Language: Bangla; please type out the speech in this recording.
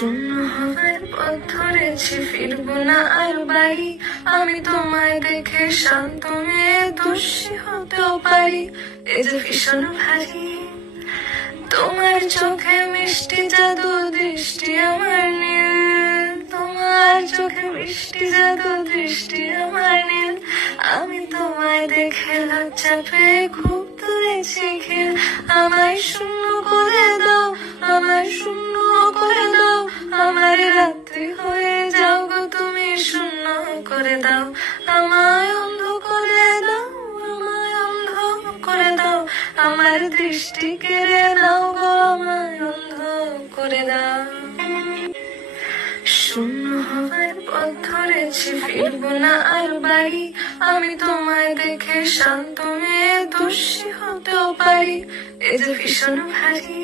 শূন্য হওয়ার পথ ধরেছি, ফিরবো না আর বাড়ি। আমি তোমায় দেখে শান্ত মেয়ে, দোষী হতেও পারি, এ যে ভীষণ ভারী। তোমার চোখে মিষ্টি জাদু দৃষ্টি আমার নীল, তোমার চোখে মিষ্টি জাদু দৃষ্টি আমার নীল। আমি তোমায় দেখে লজ্জা পেয়ে খুব তুলেছি খিল। আমায় শূন্য করে দাও, আমায় শূন্য করে দাও, আমার রাত্রি হয়ে যাও গো তুমি, শূন্য করে দাও। আমায় অন্ধ করে দাও, আমায় অন্ধ করে দাও, আমার দৃষ্টি কেড়ে নাও গো, আমায় অন্ধ করে দাও। শূন্য হওয়ার পথ ধরেছি, ফিরবো না আর বাড়ি। আমি তোমায় দেখে শান্ত মেয়ে, দোষী হতেও পারি, এ যে ভীষণ ভারী।